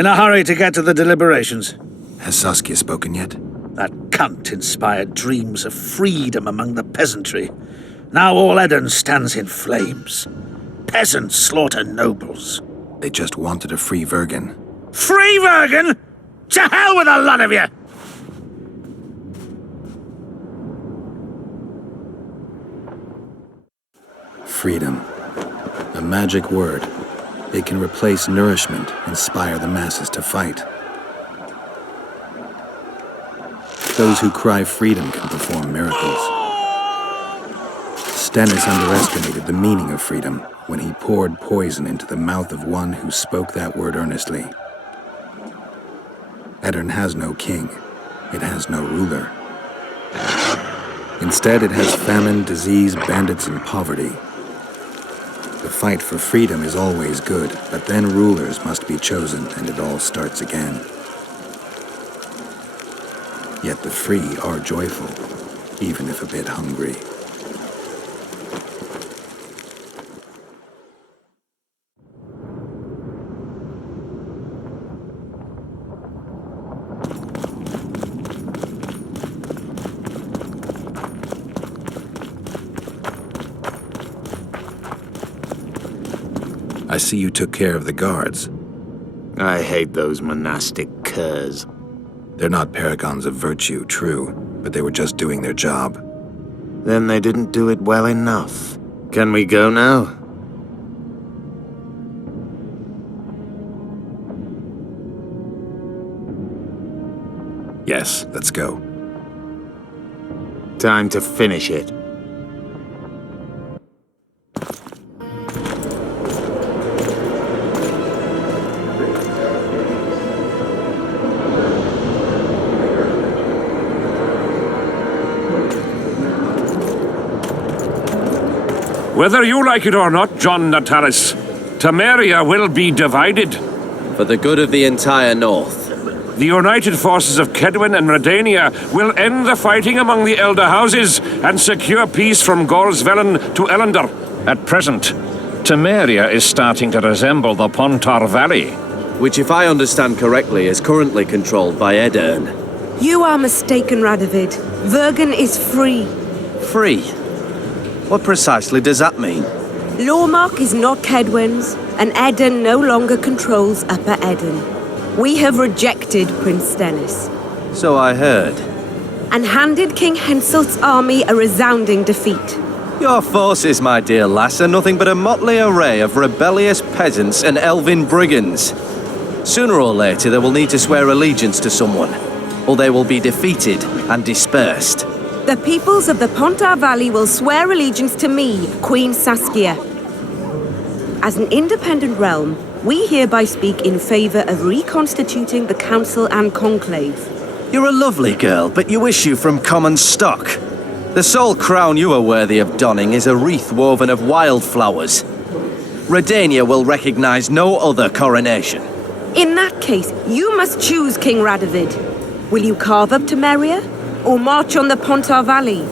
In a hurry to get to the deliberations. Has Saskia spoken yet? That cunt inspired dreams of freedom among the peasantry. Now all Eden stands in flames. Peasants slaughter nobles. They just wanted a free Vergen. Free Vergen? To hell with the lot of you! Freedom. A magic word. It can replace nourishment, inspire the masses to fight. Those who cry freedom can perform miracles. Stennis underestimated the meaning of freedom when he poured poison into the mouth of one who spoke that word earnestly. Edirn has no king. It has no ruler. Instead, it has famine, disease, bandits, and poverty. The fight for freedom is always good, but then rulers must be chosen and it all starts again. Yet the free are joyful, even if a bit hungry. I see you took care of the guards. I hate those monastic curs. They're not paragons of virtue, true, but they were just doing their job. Then they didn't do it well enough. Can we go now? Yes, let's go. Time to finish it. Whether you like it or not, John Natalis, Temeria will be divided. For the good of the entire North. The united forces of Kedwin and Redania will end the fighting among the Elder Houses and secure peace from Gorsvelen to Ellender. At present, Temeria is starting to resemble the Pontar Valley. Which, if I understand correctly, is currently controlled by Edirn. You are mistaken, Radovid. Vergen is free. Free? What precisely does that mean? Lawmark is not Kedwen's, and Edirn no longer controls Upper Edirn. We have rejected Prince Stennis. So I heard. And handed King Henselt's army a resounding defeat. Your forces, my dear lass, are nothing but a motley array of rebellious peasants and elven brigands. Sooner or later, they will need to swear allegiance to someone, or they will be defeated and dispersed. The peoples of the Pontar Valley will swear allegiance to me, Queen Saskia. As an independent realm, we hereby speak in favor of reconstituting the Council and Conclave. You're a lovely girl, but you issue from common stock. The sole crown you are worthy of donning is a wreath woven of wildflowers. Redania will recognize no other coronation. In that case, you must choose, King Radovid. Will you carve up Temeria, or march on the Pontar Valley?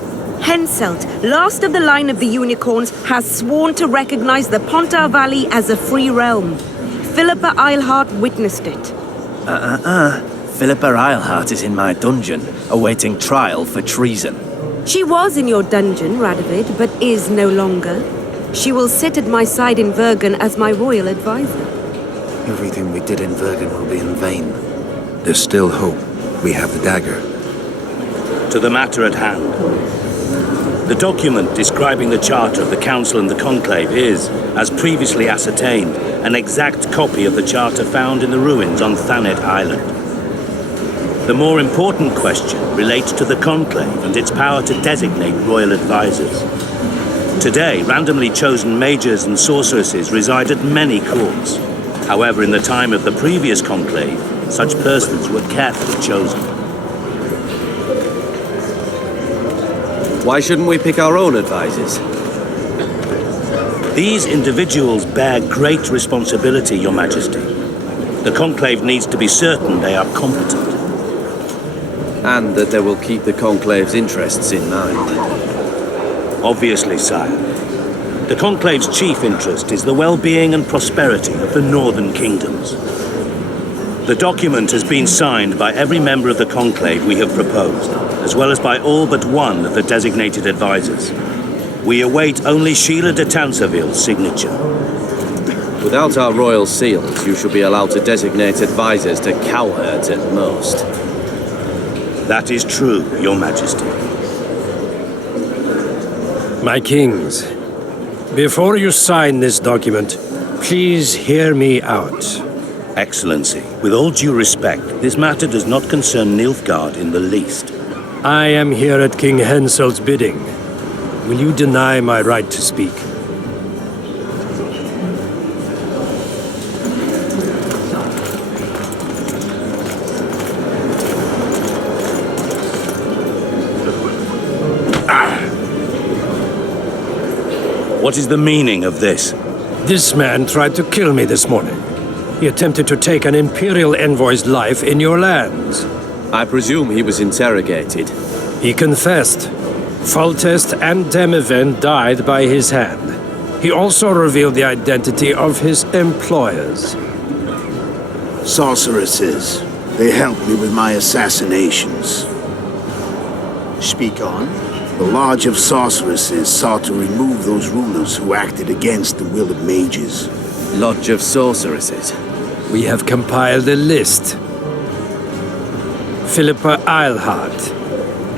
Henselt, last of the line of the Unicorns, has sworn to recognize the Pontar Valley as a free realm. Philippa Eilhart witnessed it. Philippa Eilhart is in my dungeon, awaiting trial for treason. She was in your dungeon, Radovid, but is no longer. She will sit at my side in Vergen as my royal advisor. Everything we did in Vergen will be in vain. There's still hope. We have the dagger. To the matter at hand. The document describing the charter of the Council and the Conclave is, as previously ascertained, an exact copy of the charter found in the ruins on Thanet Island. The more important question relates to the Conclave and its power to designate royal advisors. Today, randomly chosen mages and sorceresses reside at many courts. However, in the time of the previous Conclave, such persons were carefully chosen. Why shouldn't we pick our own advisors? These individuals bear great responsibility, Your Majesty. The Conclave needs to be certain they are competent. And that they will keep the Conclave's interests in mind. Obviously, sire. The Conclave's chief interest is the well-being and prosperity of the northern kingdoms. The document has been signed by every member of the conclave we have proposed, as well as by all but one of the designated advisors. We await only Sheila de Tansarville's signature. Without our royal seals, you should be allowed to designate advisors to cowherds at most. That is true, Your Majesty. My kings, before you sign this document, please hear me out. Excellency, with all due respect, this matter does not concern Nilfgaard in the least. I am here at King Henselt's bidding. Will you deny my right to speak? What is the meaning of this? This man tried to kill me this morning. He attempted to take an Imperial envoy's life in your lands. I presume he was interrogated. He confessed. Foltest and Demiven died by his hand. He also revealed the identity of his employers. Sorceresses. They helped me with my assassinations. Speak on. The Lodge of Sorceresses sought to remove those rulers who acted against the will of mages. Lodge of Sorceresses. We have compiled a list. Philippa Eilhart,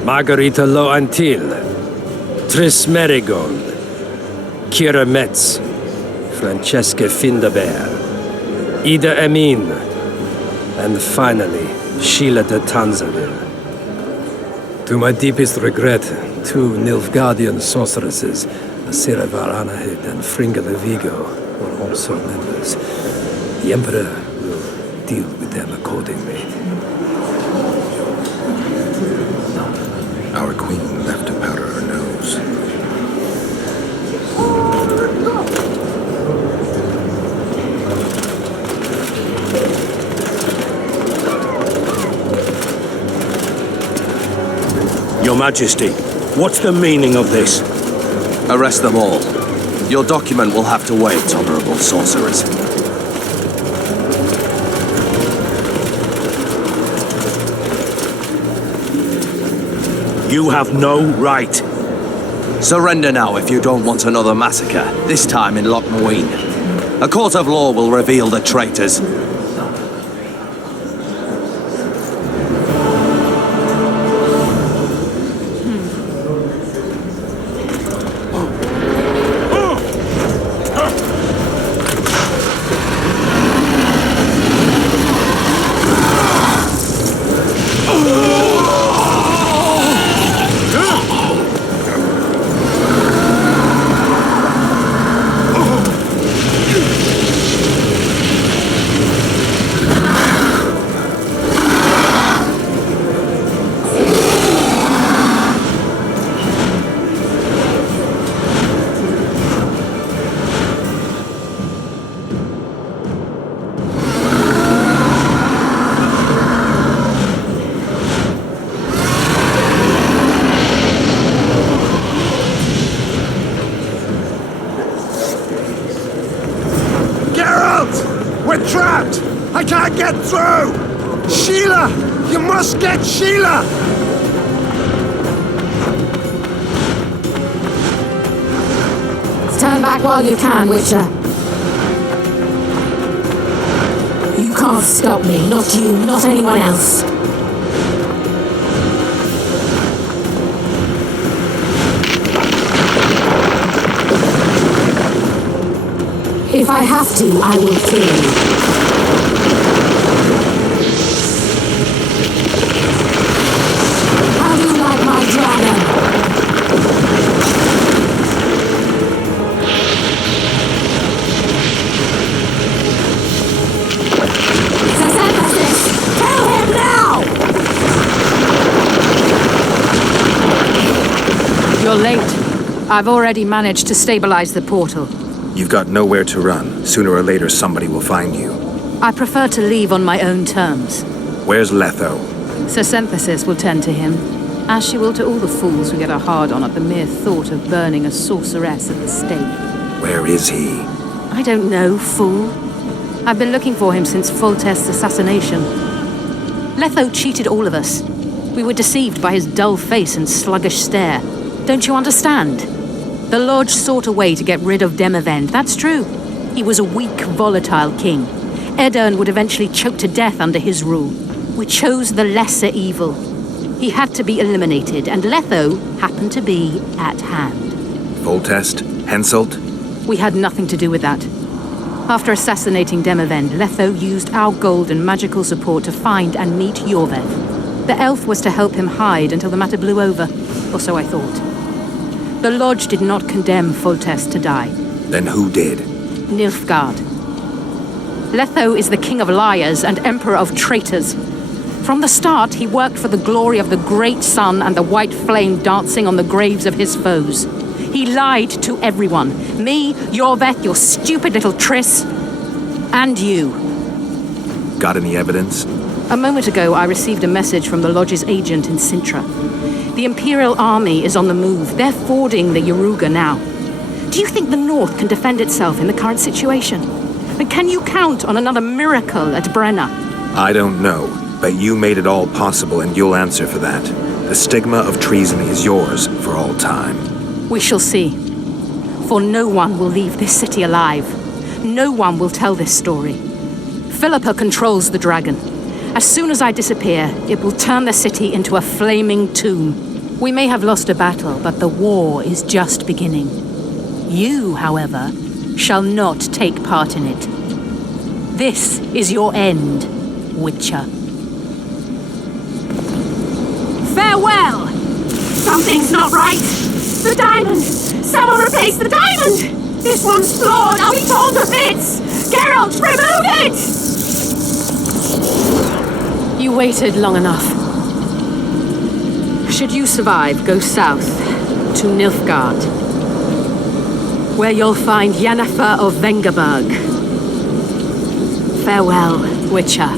Margarita Loantil, Triss Merigold, Kira Metz, Francesca Findaber, Ida Emin, and finally, Sheila de Tansarville. To my deepest regret, 2 Nilfgaardian sorceresses, Asira Varanahid and Fringa de Vigo, were also members. The Emperor will deal with them accordingly. Our queen left to powder her nose. Your Majesty, what's the meaning of this? Arrest them all. Your document will have to wait, honorable sorcerers. You have no right. Surrender now if you don't want another massacre, this time in Lochmuine. A court of law will reveal the traitors. We're trapped! I can't get through! Sheila! You must get Sheila! Stand back while you can, Witcher. You can't stop me, not you, not anyone else. If I have to, I will kill you. How do you like my dragon? Kill him now! You're late. I've already managed to stabilize the portal. You've got nowhere to run. Sooner or later, somebody will find you. I prefer to leave on my own terms. Where's Letho? Sir Synthesis will tend to him, as she will to all the fools who get a hard-on at the mere thought of burning a sorceress at the stake. Where is he? I don't know, fool. I've been looking for him since Foltest's assassination. Letho cheated all of us. We were deceived by his dull face and sluggish stare. Don't you understand? The Lodge sought a way to get rid of Demavend, that's true. He was a weak, volatile king. Edirn would eventually choke to death under his rule. We chose the lesser evil. He had to be eliminated, and Letho happened to be at hand. Foltest? Henselt? We had nothing to do with that. After assassinating Demavend, Letho used our gold and magical support to find and meet Yorveth. The elf was to help him hide until the matter blew over, or so I thought. The Lodge did not condemn Foltest to die. Then who did? Nilfgaard. Letho is the king of liars and emperor of traitors. From the start, he worked for the glory of the great sun and the white flame dancing on the graves of his foes. He lied to everyone. Me, Yorveth, your stupid little Triss, and you. Got any evidence? A moment ago, I received a message from the Lodge's agent in Sintra. The Imperial Army is on the move. They're fording the Yaruga now. Do you think the North can defend itself in the current situation? And can you count on another miracle at Brenna? I don't know, but you made it all possible and you'll answer for that. The stigma of treason is yours for all time. We shall see. For no one will leave this city alive. No one will tell this story. Philippa controls the dragon. As soon as I disappear, it will turn the city into a flaming tomb. We may have lost a battle, but the war is just beginning. You, however, shall not take part in it. This is your end, Witcher. Farewell! Something's not right! The diamond! Someone replace the diamond! This one's flawed! I'll be torn to bits! Geralt, remove it! You waited long enough. Should you survive, go south to Nilfgaard, where you'll find Yennefer of Vengerberg. Farewell, Witcher.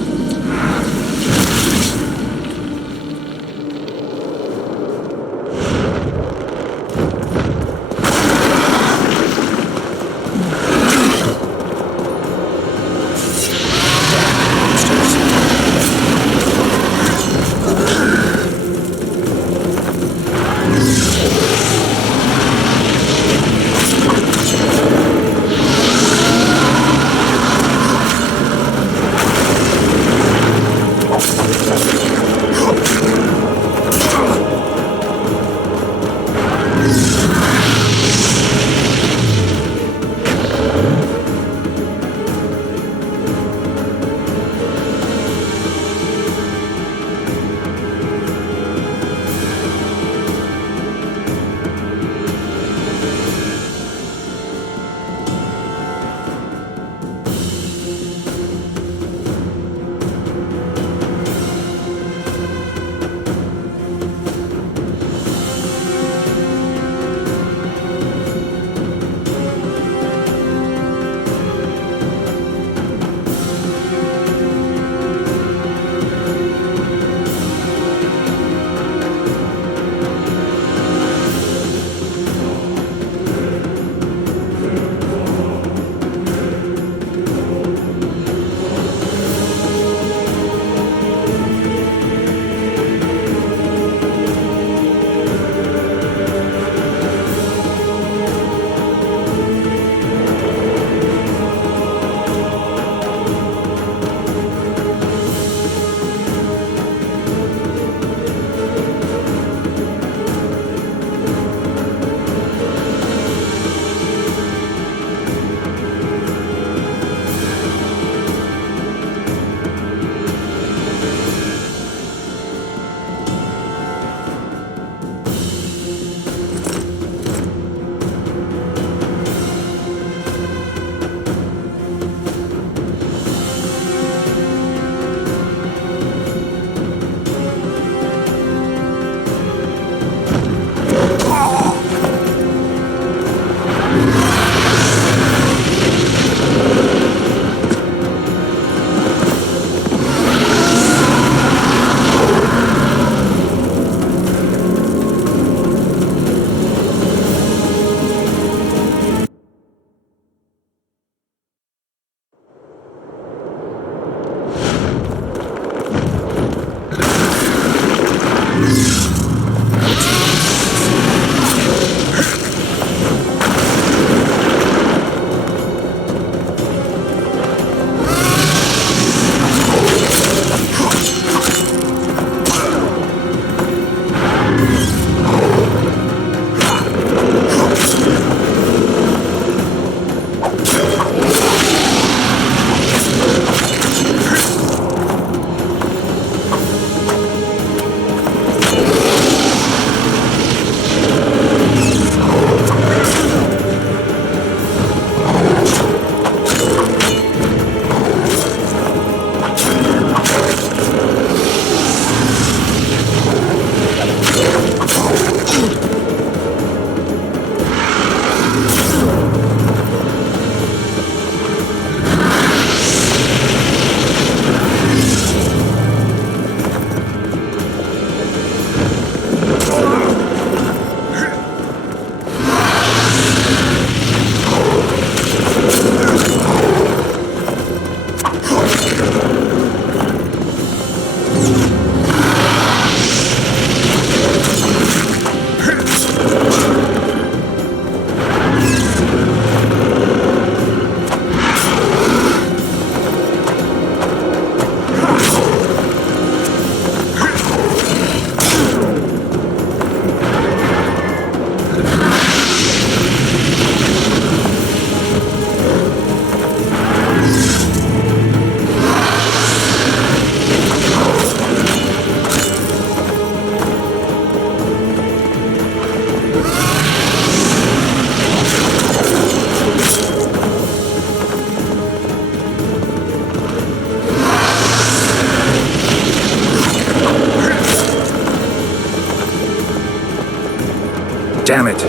Damn it!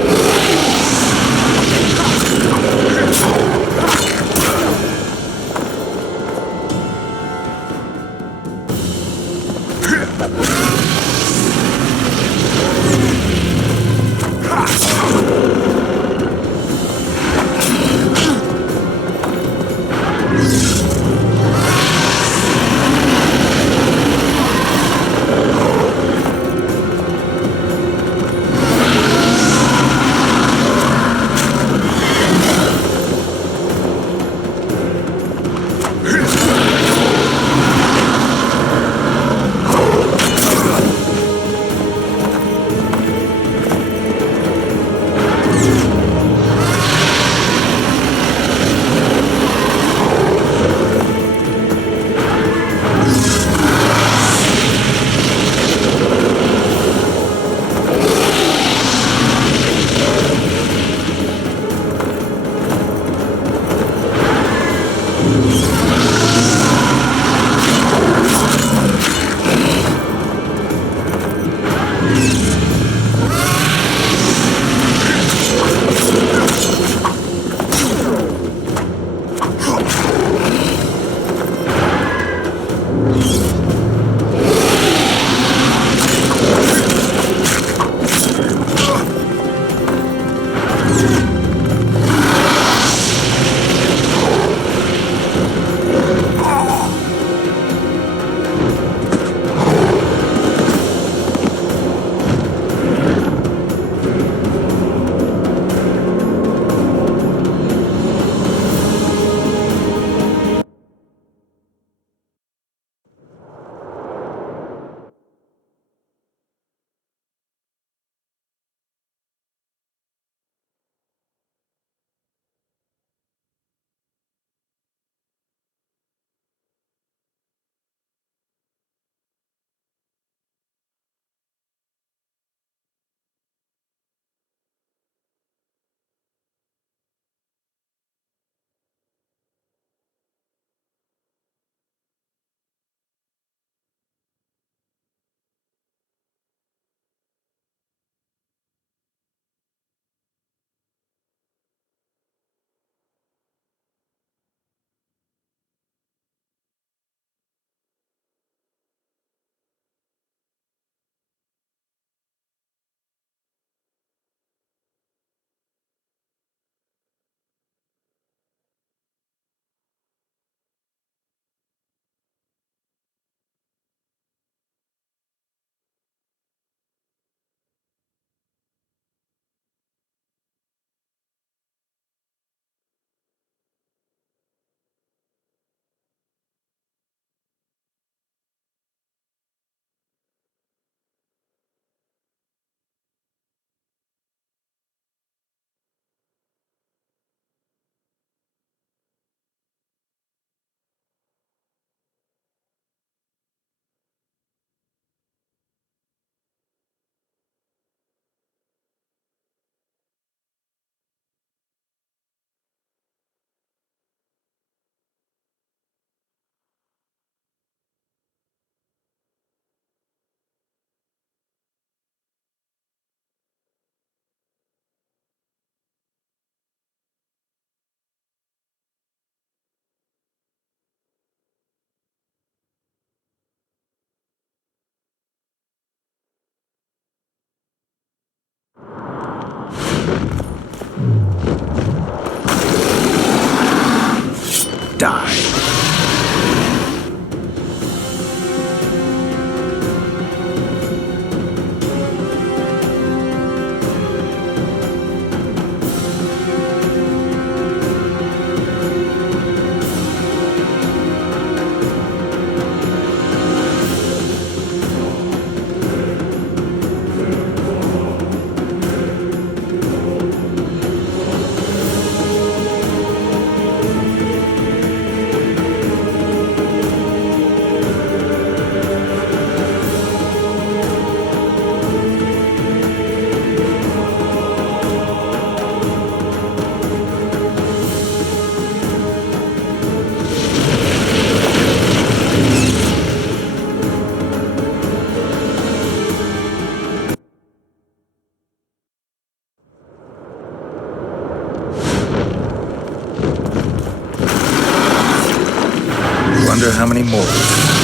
wonder how many more.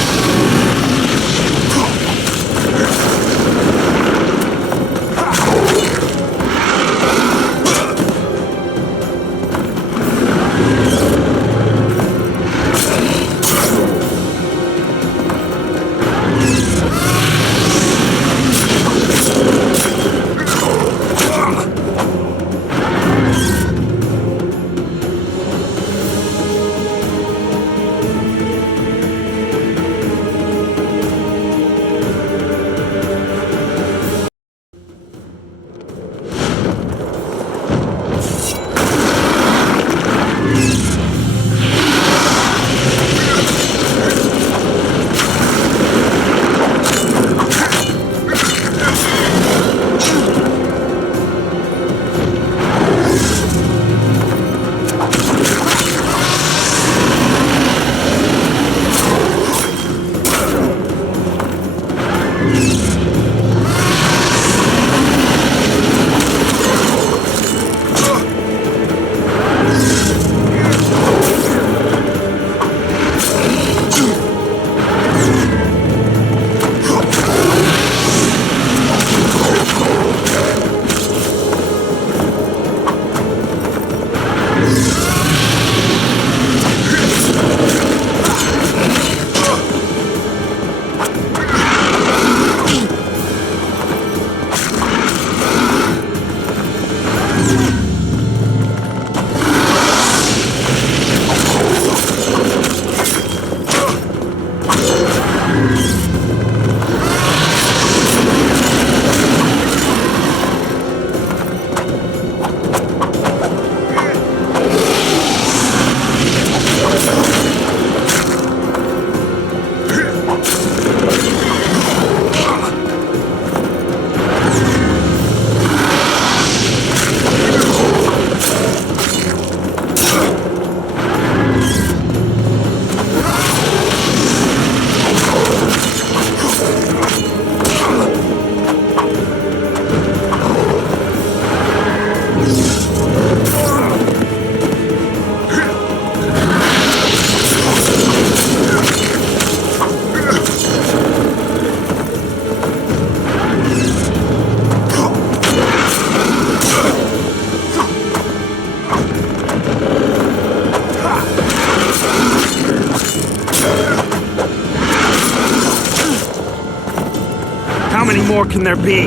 How many more can there be?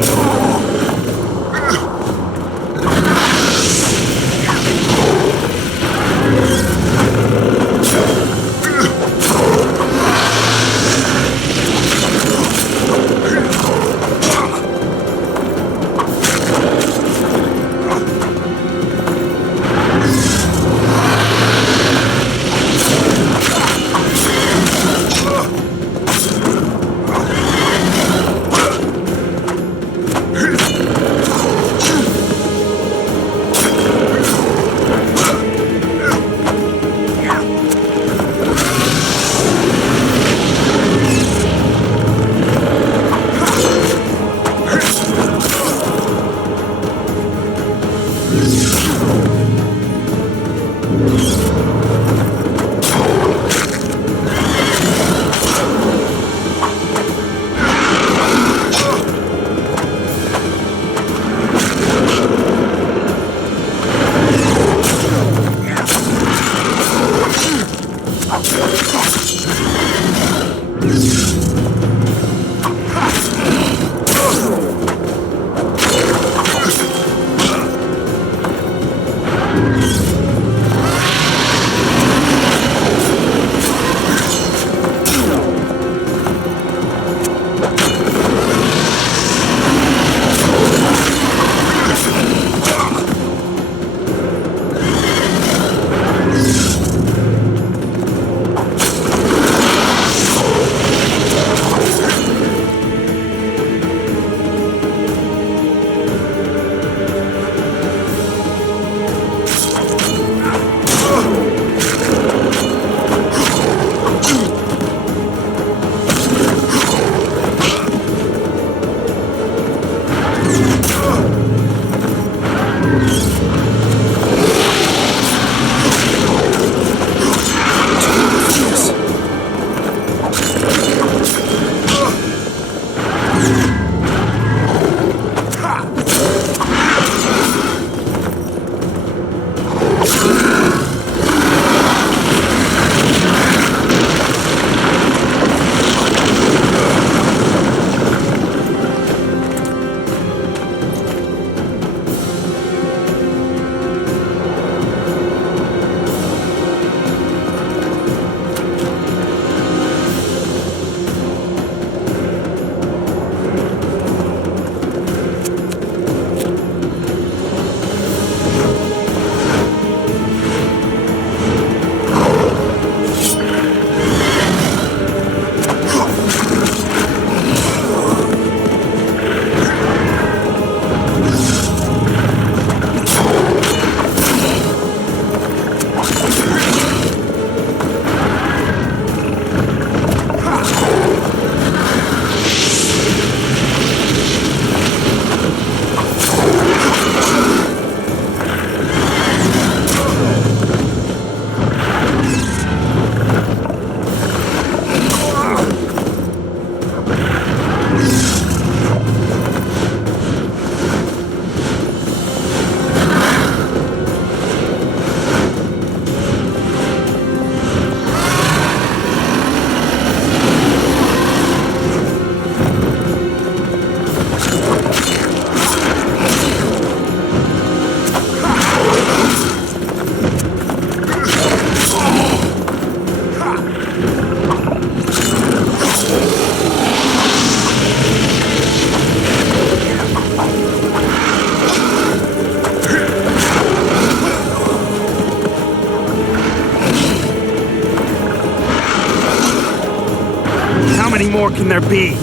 more can there be?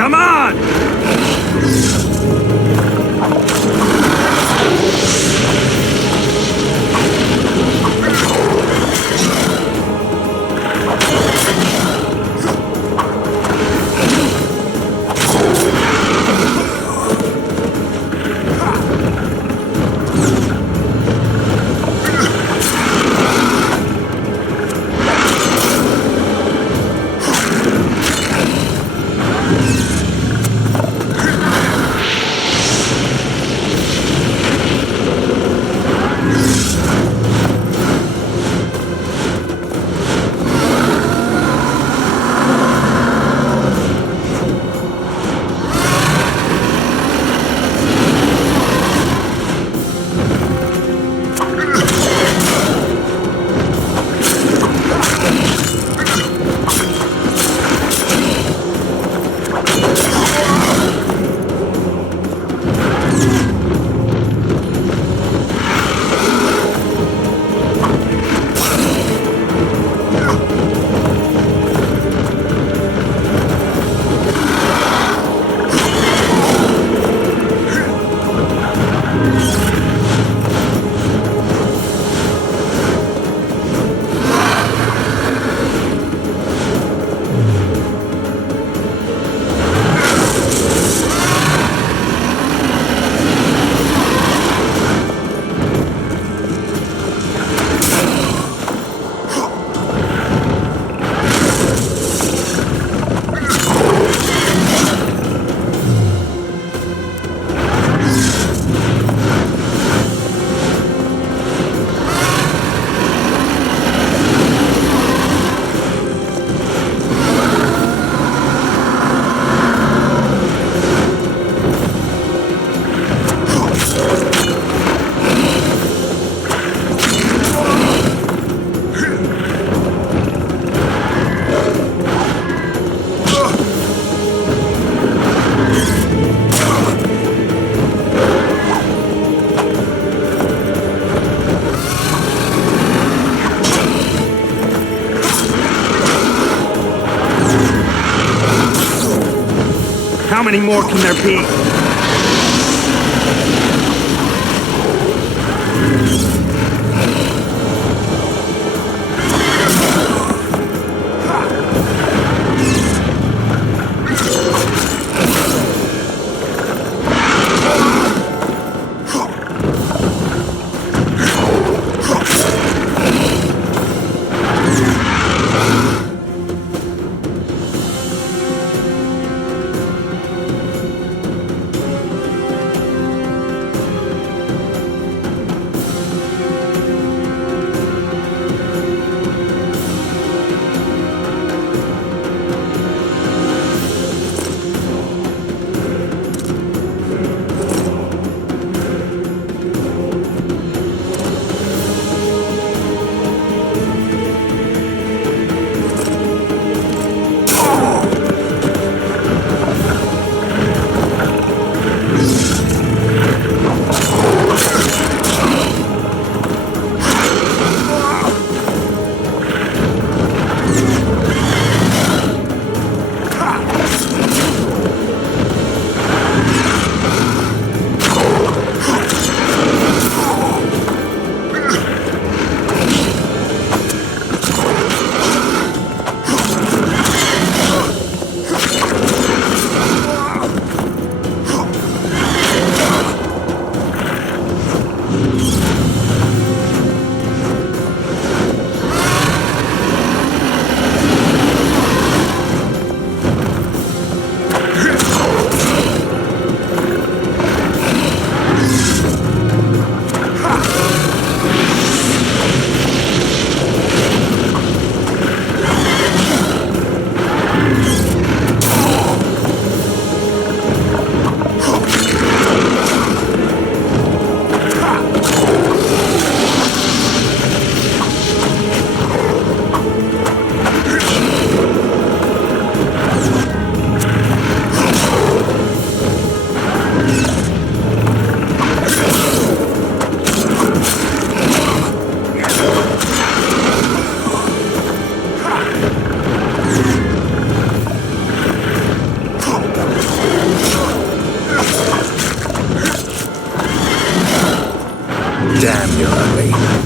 Come on! How many more can there be? Damn, you're ugly.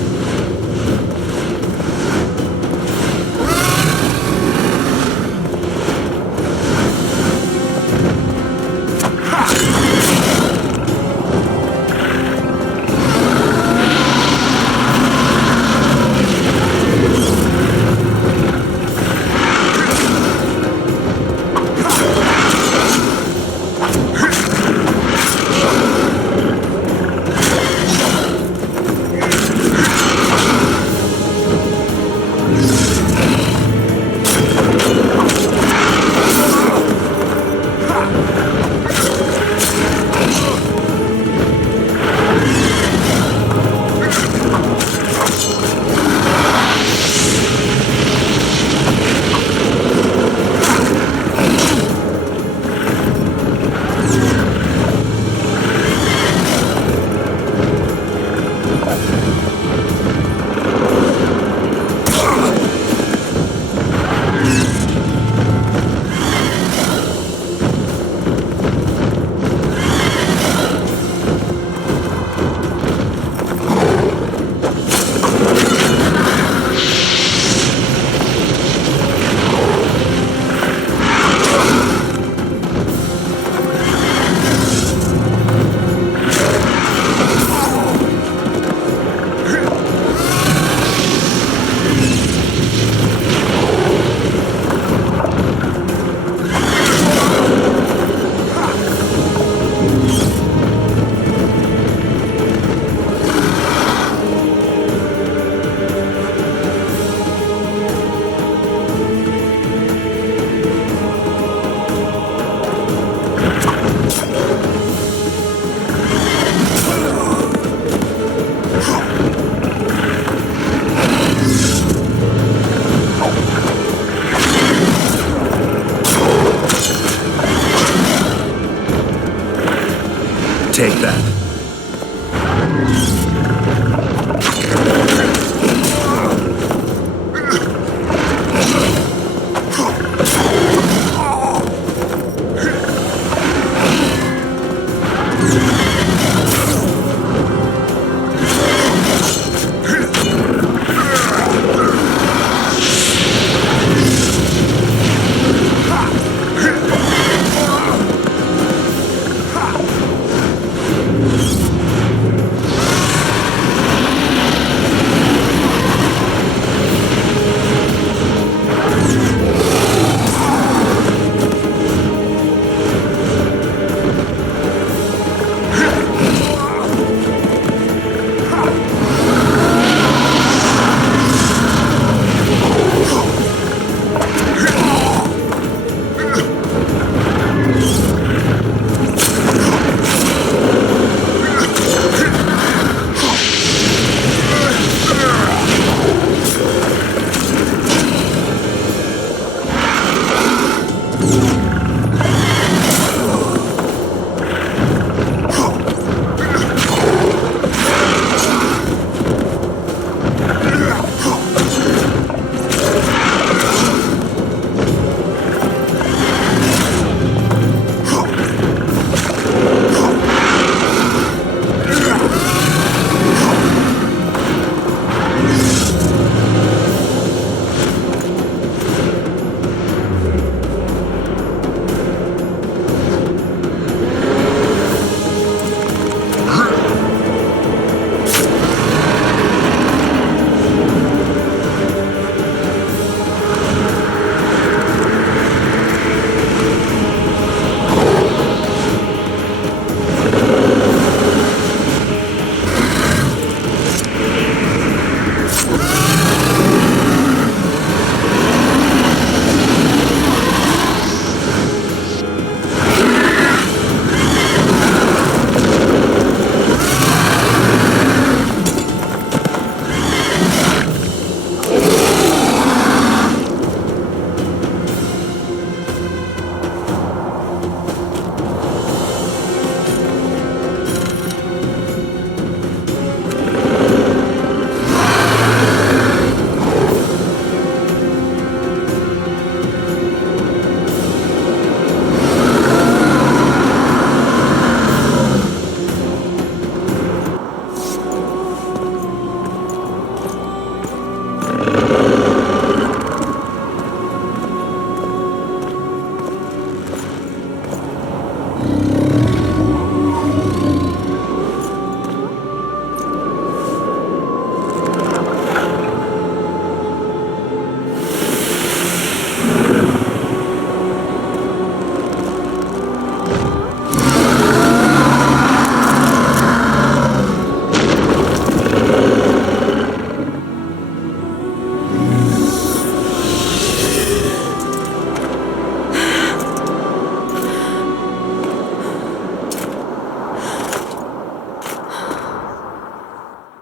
Take that.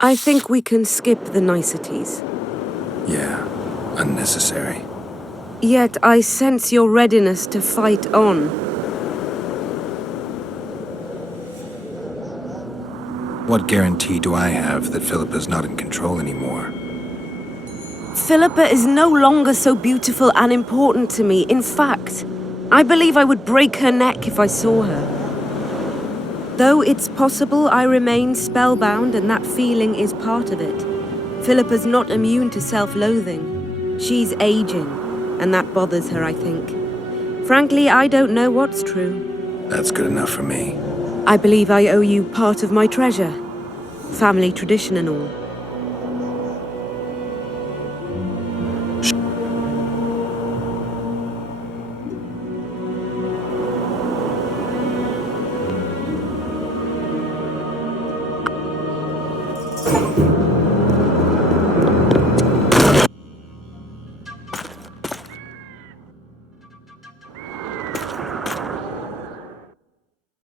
I think we can skip the niceties. Yeah, unnecessary. Yet I sense your readiness to fight on. What guarantee do I have that Philippa's not in control anymore? Philippa is no longer so beautiful and important to me. In fact, I believe I would break her neck if I saw her. Though it's possible I remain spellbound and that feeling is part of it. Philippa's not immune to self-loathing. She's aging, and that bothers her, I think. Frankly, I don't know what's true. That's good enough for me. I believe I owe you part of my treasure. Family tradition and all.